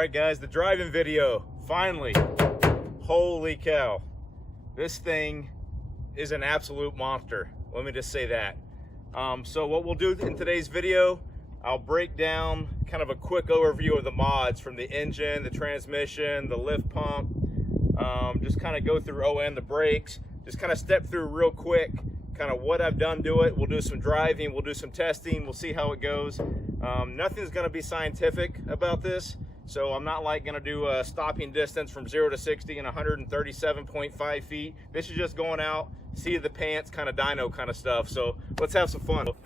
Alright guys, the driving video, finally. Holy cow. This thing is an absolute monster. Let me just say that. So what we'll do in today's video, I'll break down kind of a quick overview of the mods from the engine, the transmission, the lift pump, just kind of go through the brakes, just kind of step through real quick, kind of what I've done to it. We'll do some driving, we'll do some testing, we'll see how it goes. Nothing's gonna be scientific about this, so I'm not like gonna do a stopping distance from 0 to 60 in 137.5 feet. This is just going out, see the pants, kind of dyno kind of stuff. So let's have some fun. All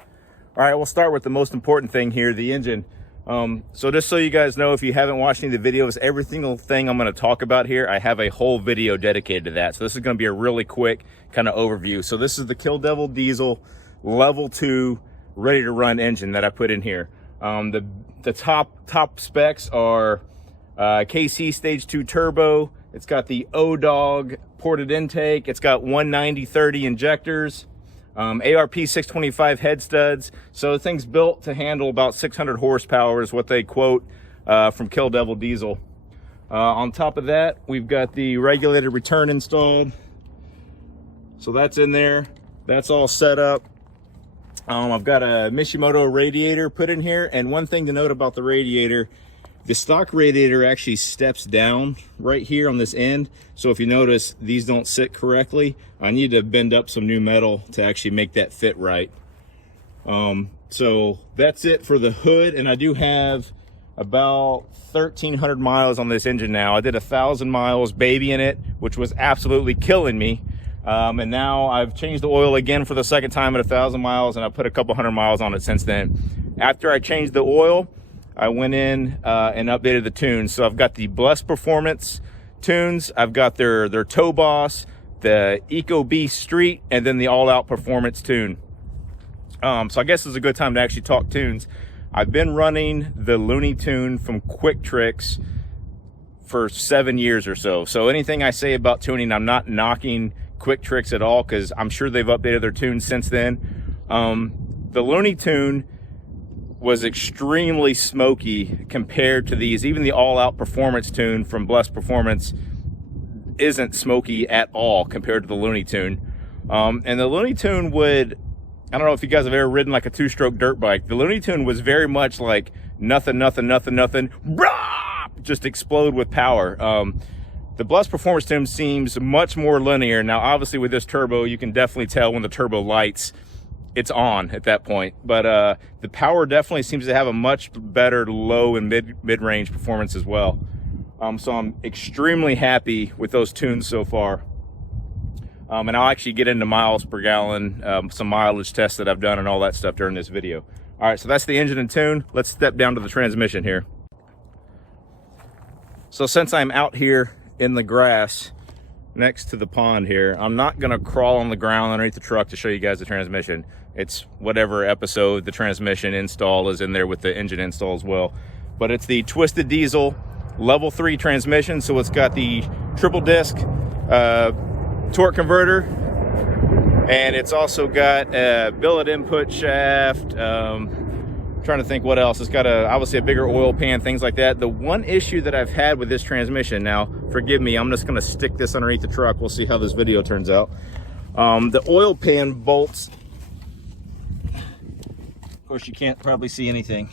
right, we'll start with the most important thing here, the engine. So just so you guys know, if you haven't watched any of the videos, every single thing I'm going to talk about here, I have a whole video dedicated to that. So this is going to be a really quick kind of overview. So this is the Kill Devil Diesel level 2 ready to run engine that I put in here. The top specs are KC stage 2 turbo. It's got the O-Dog ported intake. It's got 190/30 injectors. ARP 625 head studs. So the thing's built to handle about 600 horsepower is what they quote from Kill Devil Diesel. On top of that, we've got the regulated return installed. So that's in there. That's all set up. I've got a Mishimoto radiator put in here. And one thing to note about the radiator, the stock radiator actually steps down right here on this end. So if you notice, these don't sit correctly. I need to bend up some new metal to actually make that fit right. So that's it for the hood. And I do have about 1,300 miles on this engine now. I did 1,000 miles babying it, which was absolutely killing me. And now I've changed the oil again for the second time at 1,000 miles, and I put a couple hundred miles on it since then. After I changed the oil, I went in and updated the tunes. So I've got the Blessed Performance tunes, I've got their Tow Boss, the Eco Beast Street, and then the All Out Performance tune. So I guess it's a good time to actually talk tunes. I've been running the Looney Tune from Quick Tricks for 7 years or so. So anything I say about tuning, I'm not knocking Quick Tricks at all, because I'm sure they've updated their tunes since then. The Looney Tune was extremely smoky compared to these. Even the All Out Performance tune from Blessed Performance isn't smoky at all compared to the Looney Tune. And the Looney Tune would, I don't know if you guys have ever ridden like a 2-stroke dirt bike. The Looney Tune was very much like nothing, brah, just explode with power. The Blessed Performance tune seems much more linear. Now, obviously with this turbo, you can definitely tell when the turbo lights, it's on at that point. But the power definitely seems to have a much better low and mid-range performance as well. So I'm extremely happy with those tunes so far. And I'll actually get into miles per gallon, some mileage tests that I've done and all that stuff during this video. All right, so that's the engine and tune. Let's step down to the transmission here. So since I'm out here in the grass next to the pond here, I'm not gonna crawl on the ground underneath the truck to show you guys the transmission. It's whatever episode the transmission install is in there with the engine install as well. But it's the Twisted Diesel level 3 transmission. So it's got the triple disc torque converter, and it's also got a billet input shaft. Trying to think what else. It's got obviously a bigger oil pan, things like that. The one issue that I've had with this transmission, now forgive me, I'm just gonna stick this underneath the truck. We'll see how this video turns out. The oil pan bolts, of course you can't probably see anything.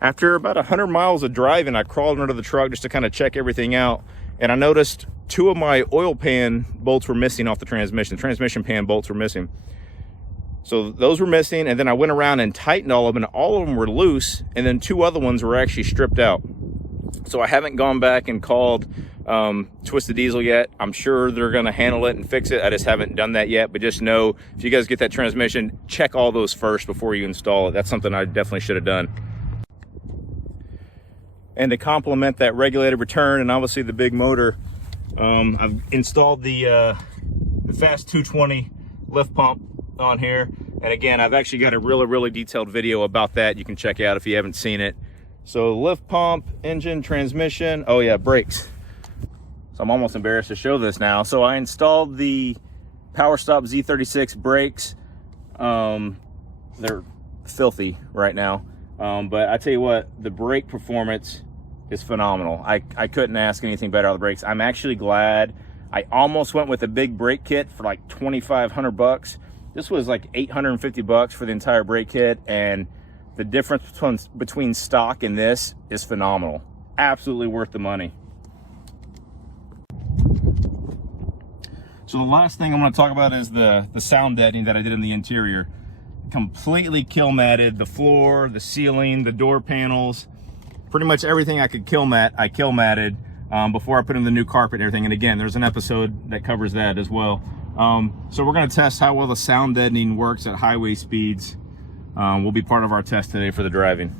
After about 100 miles of driving, I crawled under the truck just to kind of check everything out, and I noticed 2 of my oil pan bolts were missing off the transmission. The transmission pan bolts were missing. So those were missing, and then I went around and tightened all of them, and all of them were loose, and then 2 other ones were actually stripped out. So I haven't gone back and called Twisted Diesel yet. I'm sure they're gonna handle it and fix it. I just haven't done that yet, but just know, if you guys get that transmission, check all those first before you install it. That's something I definitely should have done. And to complement that regulated return and obviously the big motor, I've installed the Fass 220 lift pump on here, and again, I've actually got a really detailed video about that you can check out if you haven't seen it. So lift pump, engine, transmission, oh yeah, brakes. So I'm almost embarrassed to show this now. So I installed the Powerstop Z36 brakes. They're filthy right now. But I tell you what, the brake performance is phenomenal. I couldn't ask anything better out of the brakes. I'm actually glad. I almost went with a big brake kit for like 2,500 bucks. This was like 850 bucks for the entire brake kit, and the difference between stock and this is phenomenal. Absolutely worth the money. So the last thing I'm going to talk about is the sound deadening that I did in the interior. Completely kilmatted the floor, the ceiling, the door panels, pretty much everything I could kilmat, I kilmatted before I put in the new carpet and everything. And again, there's an episode that covers that as well. So we're going to test how well the sound deadening works at highway speeds. Will be part of our test today for the driving.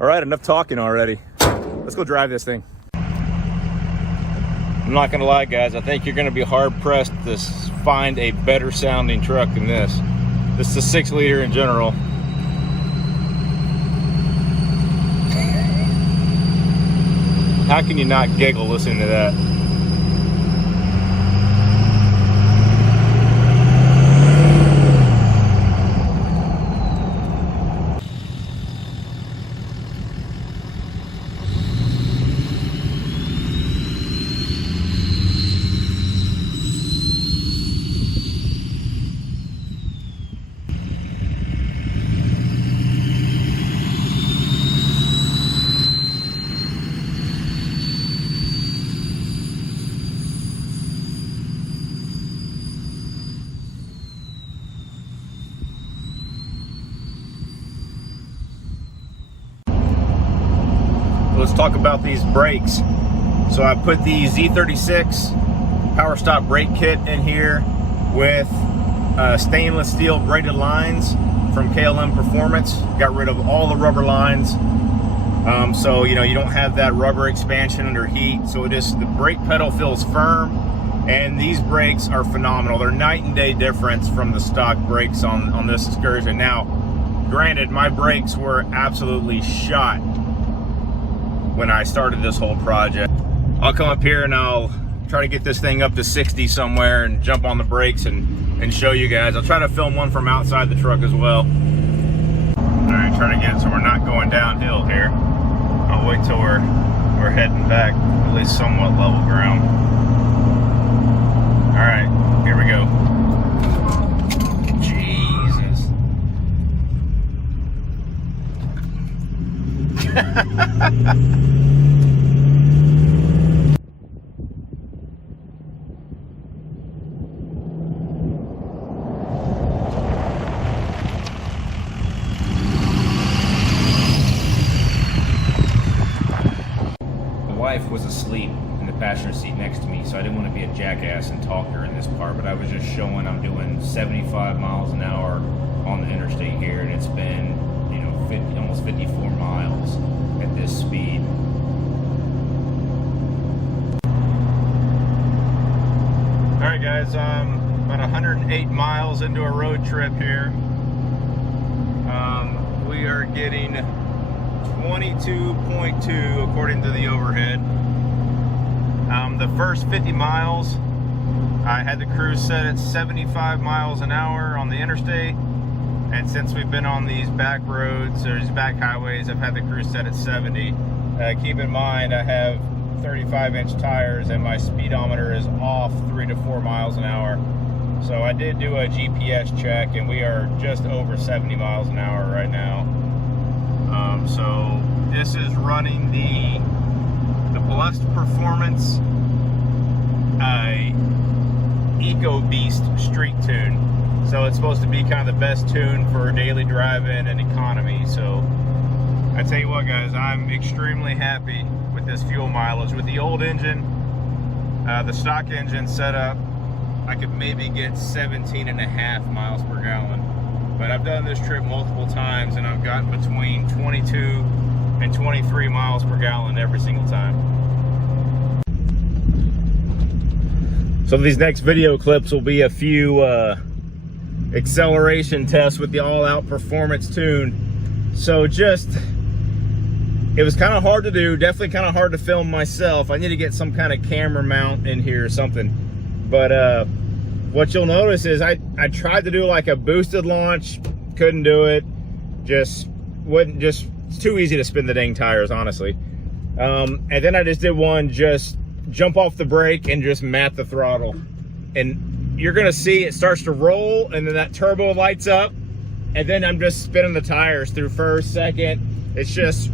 All right, enough talking already. Let's go drive this thing. I'm not gonna lie, guys, I think you're gonna be hard pressed to find a better sounding truck than this. This is a 6 liter in general. How can you not giggle listening to that? Let's talk about these brakes. So I put the Z36 Powerstop brake kit in here with stainless steel braided lines from KLM Performance. Got rid of all the rubber lines. So you know, you don't have that rubber expansion under heat. So the brake pedal feels firm, and these brakes are phenomenal. They're night and day difference from the stock brakes on this Excursion. Now, granted, my brakes were absolutely shot when I started this whole project. I'll come up here and I'll try to get this thing up to 60 somewhere and jump on the brakes and show you guys. I'll try to film one from outside the truck as well. All right, trying to get it so we're not going downhill here. I'll wait till we're heading back, at least somewhat level ground. All right, here we go. Jesus. Wife was asleep in the passenger seat next to me, so I didn't want to be a jackass and talk her in this part, but I was just showing I'm doing 75 miles an hour on the interstate here, and it's been, you know, almost 54 miles at this speed. All right, guys, about 108 miles into a road trip here. We are getting 22.2 according to the overhead. The first 50 miles I had the cruise set at 75 miles an hour on the interstate, and since we've been on these back roads or these back highways, I've had the cruise set at 70. Keep in mind I have 35-inch tires and my speedometer is off 3 to 4 miles an hour. So I did do a GPS check and we are just over 70 miles an hour right now. So this is running the Blessed Performance Eco Beast Street Tune. So it's supposed to be kind of the best tune for daily driving and economy. So I tell you what, guys, I'm extremely happy with this fuel mileage. With the old engine, the stock engine setup, I could maybe get 17.5 miles per gallon. But I've done this trip multiple times and I've gotten between 22 and 23 miles per gallon every single time. So these next video clips will be a few acceleration tests with the all-out performance tune. So it was kind of hard to do, definitely kind of hard to film myself. I need to get some kind of camera mount in here or something. But what you'll notice is I tried to do like a boosted launch, couldn't do it. just wouldn't, just, it's too easy to spin the dang tires, honestly. And then I just did one, just jump off the brake and just mat the throttle. And you're gonna see it starts to roll, and then that turbo lights up, and then I'm just spinning the tires through first, second. It's just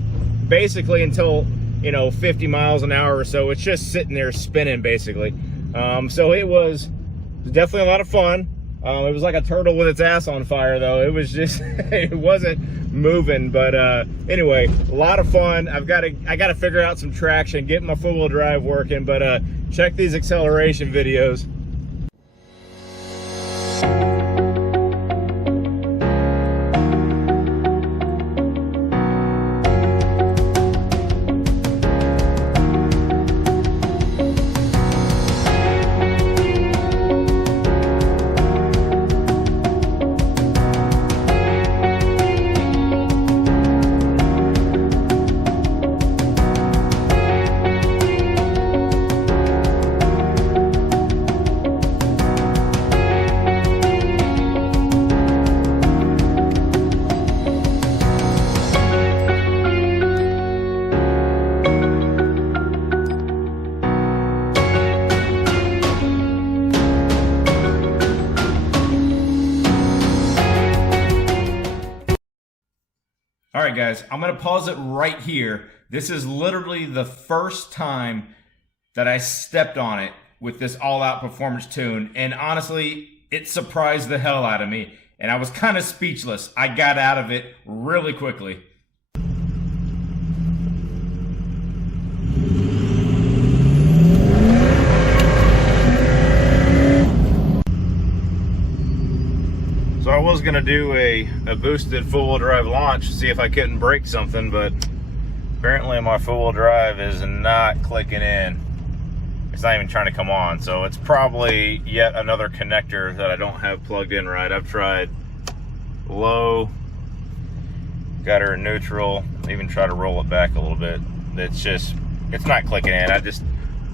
basically until, you know, 50 miles an hour or so, it's just sitting there spinning basically. So it was definitely a lot of fun. It was like a turtle with its ass on fire though. It was just, it wasn't moving, but anyway, a lot of fun. I gotta figure out some traction, get my four-wheel drive working, but check these acceleration videos. All right, guys, I'm gonna pause it right here. This is literally the first time that I stepped on it with this all-out performance tune, and honestly, it surprised the hell out of me, and I was kind of speechless. I got out of it really quickly. So I was gonna do a boosted four-wheel drive launch, see if I couldn't break something, but apparently my four-wheel drive is not clicking in. It's not even trying to come on, so it's probably yet another connector that I don't have plugged in right. I've tried low, got her in neutral, even try to roll it back a little bit. It's not clicking in.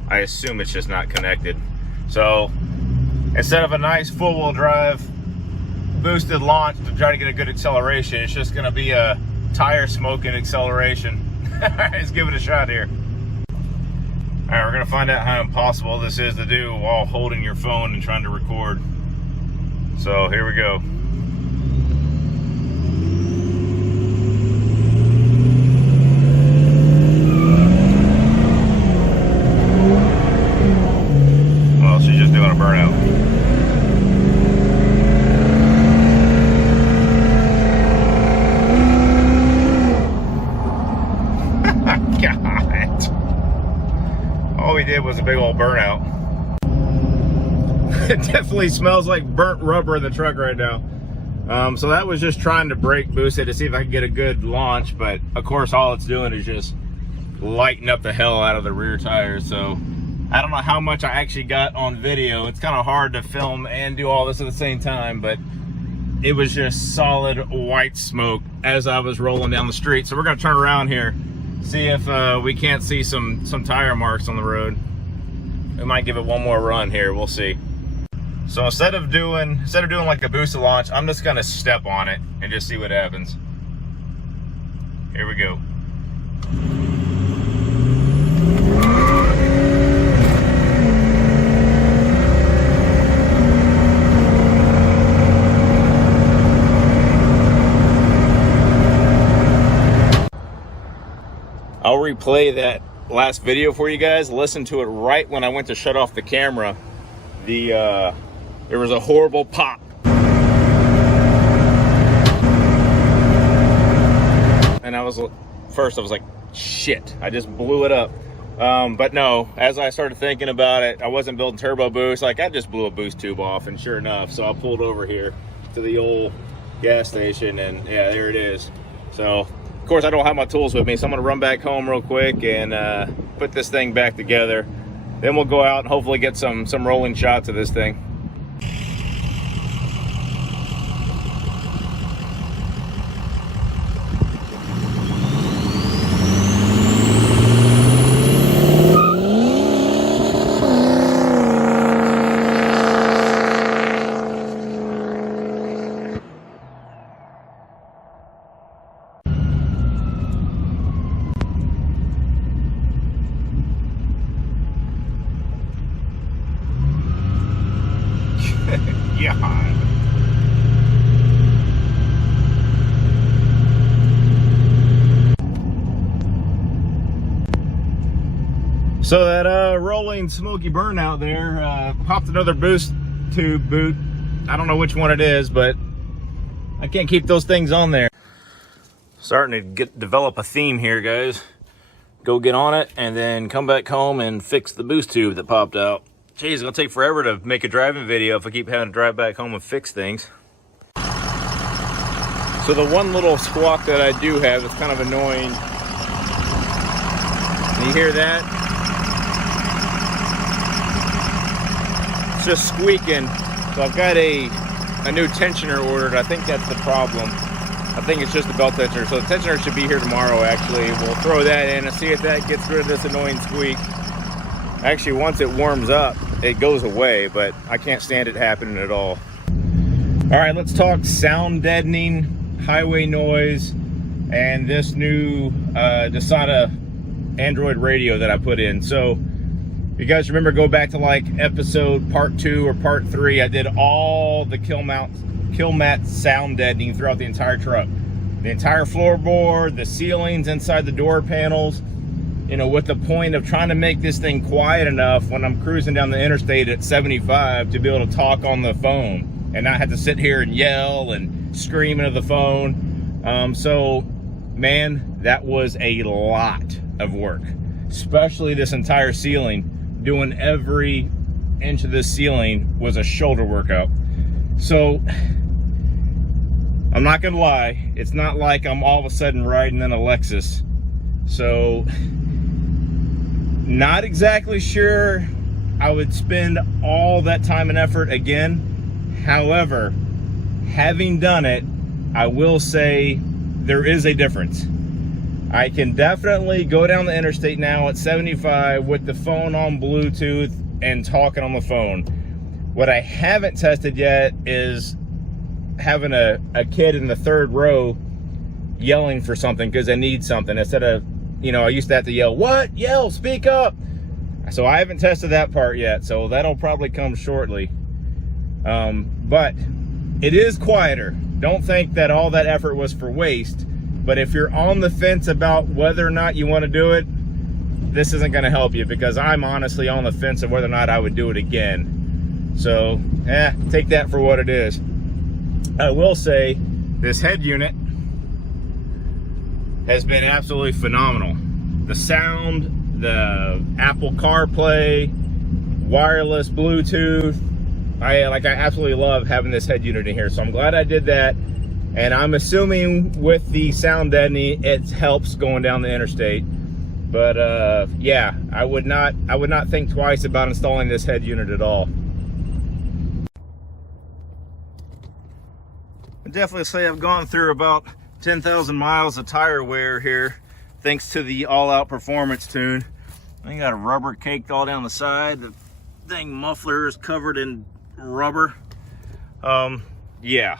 I assume it's just not connected. So instead of a nice four-wheel drive boosted launch to try to get a good acceleration, it's just gonna be a tire smoking acceleration. Let's give it a shot here. All right, we're gonna find out how impossible this is to do while holding your phone and trying to record. So here we go. Well, she's just doing a burnout. All we did was a big old burnout. It definitely smells like burnt rubber in the truck right now. So that was just trying to brake boost it to see if I could get a good launch, but of course all it's doing is just lighting up the hell out of the rear tires. So I don't know how much I actually got on video. It's kind of hard to film and do all this at the same time, but it was just solid white smoke as I was rolling down the street. So we're gonna turn around here, see if we can't see some tire marks on the road. We might give it one more run here, we'll see. So instead of doing like a boosted launch, I'm just gonna step on it and just see what happens. Here we go. I'll replay that last video for you guys. Listen to it right when I went to shut off the camera. There was a horrible pop. And I was like, shit, I just blew it up. But no, as I started thinking about it, I wasn't building turbo boost. Like, I just blew a boost tube off, and sure enough, so I pulled over here to the old gas station, and yeah, there it is. So of course I don't have my tools with me, so I'm gonna run back home real quick and put this thing back together. Then we'll go out and hopefully get some rolling shots of this thing. Yeah. So that rolling smoky burnout there popped another boost tube boot. I don't know which one it is, but I can't keep those things on there. Starting to develop a theme here, guys. Go get on it and then come back home and fix the boost tube that popped out. Geez, it's gonna take forever to make a driving video if I keep having to drive back home and fix things. So the one little squawk that I do have is kind of annoying. You hear that? It's just squeaking. So I've got a new tensioner ordered. I think that's the problem. I think it's just the belt tensioner. So the tensioner should be here tomorrow, actually. We'll throw that in and see if that gets rid of this annoying squeak. Actually, once it warms up, it goes away, but I can't stand it happening at all. All right, let's talk sound deadening, highway noise, and this new Dasaita Android radio that I put in. So if you guys remember, go back to like episode part 2 or part 3, I did all the kilmat sound deadening throughout the entire truck. The entire floorboard, the ceilings inside the door panels, you know, with the point of trying to make this thing quiet enough when I'm cruising down the interstate at 75 to be able to talk on the phone and not have to sit here and yell and scream into the phone. So, man, that was a lot of work, especially this entire ceiling. Doing every inch of this ceiling was a shoulder workout. So, I'm not gonna lie, it's not like I'm all of a sudden riding in a Lexus. So, not exactly sure I would spend all that time and effort again. However, having done it, I will say there is a difference. I can definitely go down the interstate now at 75 with the phone on Bluetooth and talking on the phone. What I haven't tested yet is having a kid in the third row yelling for something because they need something, instead of, you know, I used to have to yell, what? Yell, speak up. So I haven't tested that part yet, so that'll probably come shortly. But it is quieter. Don't think that all that effort was for waste. But if you're on the fence about whether or not you want to do it, this isn't going to help you, because I'm honestly on the fence of whether or not I would do it again. So, take that for what it is. I will say this head unit has been absolutely phenomenal. The sound, the Apple CarPlay, wireless Bluetooth, I absolutely love having this head unit in here. So I'm glad I did that. And I'm assuming with the sound deadening, it helps going down the interstate. But yeah, I would not think twice about installing this head unit at all. I definitely say I've gone through about 10,000 miles of tire wear here, thanks to the all-out performance tune. I got a rubber caked all down the side. The dang muffler is covered in rubber. Yeah.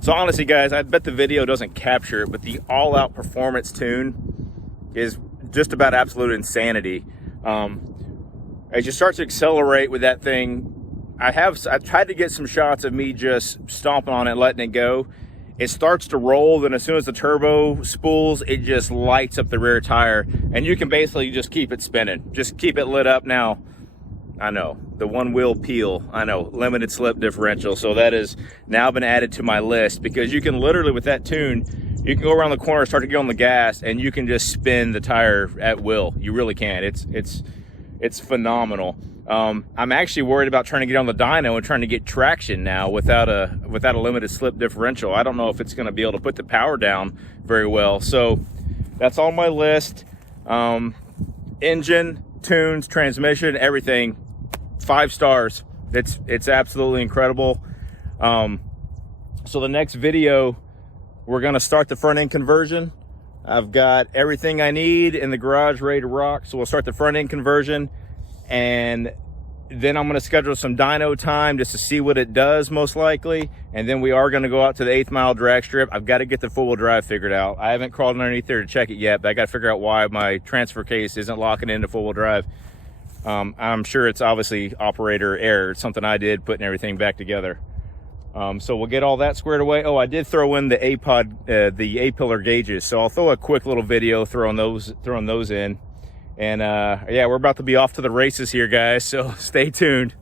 So honestly, guys, I bet the video doesn't capture it, but the all-out performance tune is just about absolute insanity. As you start to accelerate with that thing, I've tried to get some shots of me just stomping on it, letting it go. It starts to roll, then as soon as the turbo spools, it just lights up the rear tire, and you can basically just keep it spinning. Just keep it lit up. Now, I know, the one wheel peel, I know, limited slip differential, so that has now been added to my list, because you can literally, with that tune, you can go around the corner, start to get on the gas, and you can just spin the tire at will. You really can. It's phenomenal. I'm actually worried about trying to get on the dyno and trying to get traction now without a limited slip differential. I don't know if it's going to be able to put the power down very well. So that's on my list. Engine, tunes, transmission, everything, 5 stars. It's absolutely incredible. So the next video, we're going to start the front end conversion. I've got everything I need in the garage ready to rock. So we'll start the front end conversion, and then I'm going to schedule some dyno time just to see what it does, most likely. And then we are going to go out to the 8th mile drag strip. I've got to get the 4-wheel drive figured out. I haven't crawled underneath there to check it yet, but I got to figure out why my transfer case isn't locking into 4-wheel drive. I'm sure it's obviously operator error. It's something I did putting everything back together. So we'll get all that squared away. Oh, I did throw in the the A-pillar gauges. So I'll throw a quick little video throwing those in. And yeah, we're about to be off to the races here, guys. So stay tuned.